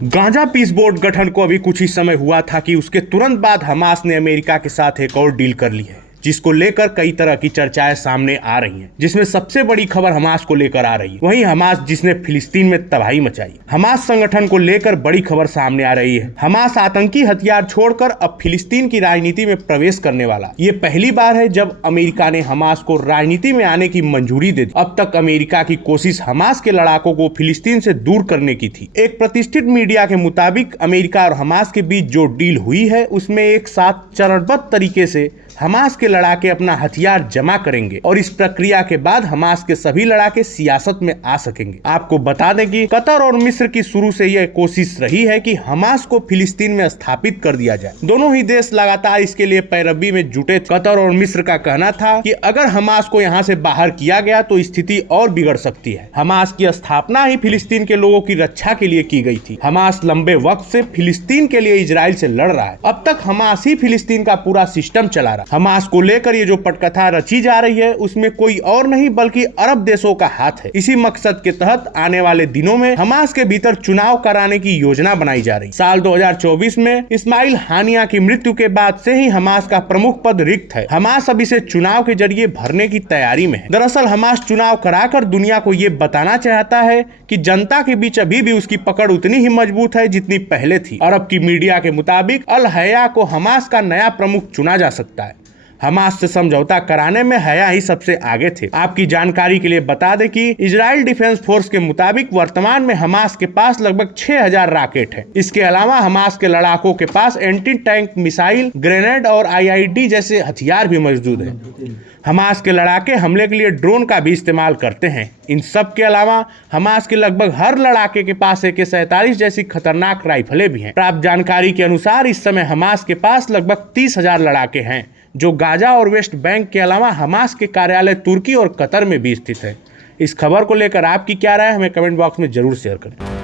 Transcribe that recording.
गांजा piece board गठन को अभी कुछ ही समय हुआ था कि उसके तुरंत बाद हमास ने अमेरिका के साथ एक और डील कर ली है, जिसको लेकर कई तरह की चर्चाएं सामने आ रही हैं, जिसमें सबसे बड़ी खबर हमास को लेकर आ रही है। वहीं हमास जिसने फिलिस्तीन में तबाही मचाई, हमास संगठन को लेकर बड़ी खबर सामने आ रही है। हमास आतंकी हथियार छोड़कर अब फिलिस्तीन की राजनीति में प्रवेश करने वाला। ये पहली बार है जब अमेरिका ने हमास को राजनीति में आने की मंजूरी दे दी। अब तक अमेरिका की कोशिश हमास के लड़ाकों को फिलिस्तीन से दूर करने की थी। एक प्रतिष्ठित मीडिया के मुताबिक अमेरिका और हमास के बीच जो डील हुई है, उसमें एक साथ चरणबद्ध तरीके से हमास के लड़ाके अपना हथियार जमा करेंगे और इस प्रक्रिया के बाद हमास के सभी लड़ाके सियासत में आ सकेंगे। आपको बता दें कि कतर और मिस्र की शुरू से यह कोशिश रही है कि हमास को फिलिस्तीन में स्थापित कर दिया जाए। दोनों ही देश लगातार इसके लिए पैरवी में जुटे थे। कतर और मिस्र का कहना था कि अगर हमास को यहाँ से बाहर किया गया तो स्थिति और बिगड़ सकती है। हमास की स्थापना ही फिलिस्तीन के लोगों की रक्षा के लिए की गई थी। हमास लंबे वक्त से फिलिस्तीन के लिए इजराइल से लड़ रहा है। अब तक हमास ही फिलिस्तीन का पूरा सिस्टम चला रहा। हमास को लेकर ये जो पटकथा रची जा रही है, उसमें कोई और नहीं बल्कि अरब देशों का हाथ है। इसी मकसद के तहत आने वाले दिनों में हमास के भीतर चुनाव कराने की योजना बनाई जा रही। साल 2024 में इस्माइल हानिया की मृत्यु के बाद से ही हमास का प्रमुख पद रिक्त है। हमास अब इसे चुनाव के जरिए भरने की तैयारी में है। दरअसल हमास चुनाव कराकर दुनिया को ये बताना चाहता है कि जनता के बीच अभी भी उसकी पकड़ उतनी ही मजबूत है जितनी पहले थी। अरब की मीडिया के मुताबिक अल हया को हमास का नया प्रमुख चुना जा सकता है। हमास से समझौता कराने में हया ही सबसे आगे थे। आपकी जानकारी के लिए बता दें कि इजराइल डिफेंस फोर्स के मुताबिक वर्तमान में हमास के पास लगभग 6000 रॉकेट है। इसके अलावा हमास के लड़ाकों के पास एंटी टैंक मिसाइल, ग्रेनेड और IED जैसे हथियार भी मौजूद है। हमास के लड़ाके हमले के लिए ड्रोन का भी इस्तेमाल करते हैं। इन सब के अलावा हमास के लगभग हर लड़ाके के पास AK-47 जैसी खतरनाक राइफलें भी हैं। प्राप्त जानकारी के अनुसार इस समय हमास के पास लगभग 30,000 लड़ाके हैं, जो गाजा और वेस्ट बैंक के अलावा हमास के कार्यालय तुर्की और कतर में भी स्थित है। इस खबर को लेकर आपकी क्या राय है, हमें कमेंट बॉक्स में जरूर शेयर करें।